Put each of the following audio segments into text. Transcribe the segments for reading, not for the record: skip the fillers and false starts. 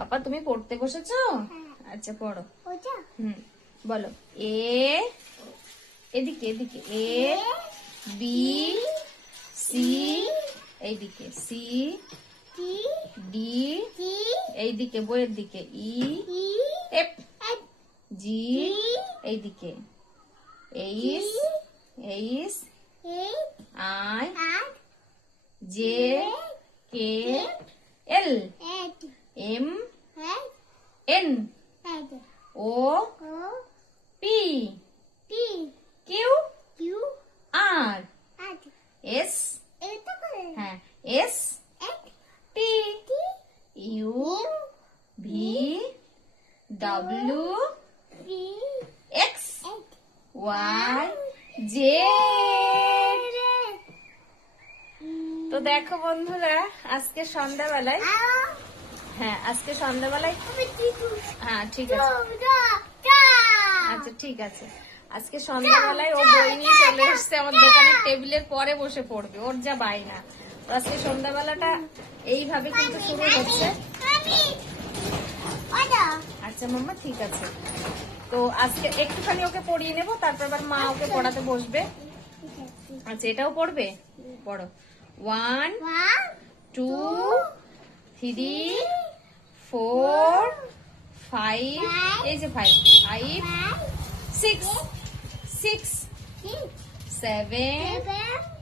পাপা তুমি পড়তে বসেছো? আচ্ছা পড়ো। বলো এ, এদিকে এদিকে এ বি সি, এইদিকে সি ডি, এইদিকে বইয়ের দিকে ই এফ জি, এইদিকে H H I J K L M N O P Q R S, হ্যাঁ S T U V W X Y Z. তো দেখো বন্ধুরা, আজকে সন্ধ্যাবেলায়, হ্যাঁ আজকে সন্ধ্যাবেলায়, হ্যাঁ ঠিক আছে, আচ্ছা ঠিক আছে, আজকে সন্ধ্যাবেলায় ও বই নিয়ে চলে এসছে আমার দোকানের টেবিলের পরে বসে পড়বে, ওর যা বায়না। তো আজকে সন্ধ্যাবেলাটা এইভাবে কিন্তু শুরু হচ্ছে। আচ্ছা মাম্মা ঠিক আছে, তো আজকে একটুখানি ওকে পড়িয়ে নেবো, তারপর আবার মা ওকে পড়াতে বসবে। আচ্ছা এটাও পড়বে, পড়ো। 1 2 3 4 5, এই যে 5 6 6 7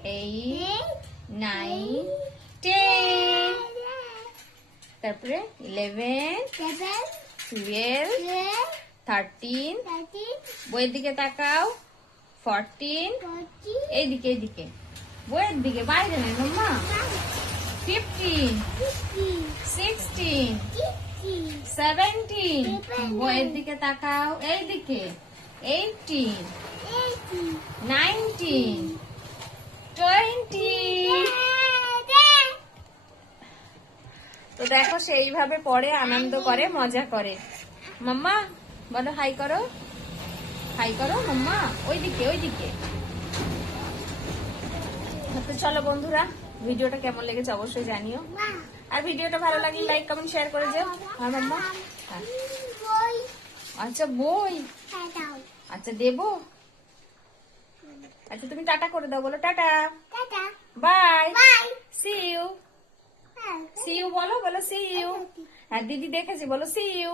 8 9 10, তারপরে 11 12 13, বইয়ের দিকে তাকাও, 14, এইদিকে এইদিকে বইয়ের দিকে, বাইরে নয় মাম্মা, 15 16 17, বইয়ের দিকে তাকাও, এইদিকে 18 19 20। তো দেখো সেইভাবে পড়ে, আনন্দ করে, মজা করে। মাম্মা বলো হাই করো, হাই করো মাম্মা, ওইদিকে ওইদিকে। তো চলো বন্ধুরা, ভিডিওটা কেমন লেগেছে অবশ্যই জানিও, আর ভিডিওটা ভালো লাগলে লাইক কমেন্ট শেয়ার করে যাও। হ্যাঁ মাম্মা, হ্যাঁ আচ্ছা বই, আচ্ছা দেবো, আচ্ছা তুমি টাটা করে দাও, বলো টাটা bye see you, see you বলো, বলো সি ইউ, হ্যাঁ দিদি দেখেছি, বলো সি ইউ।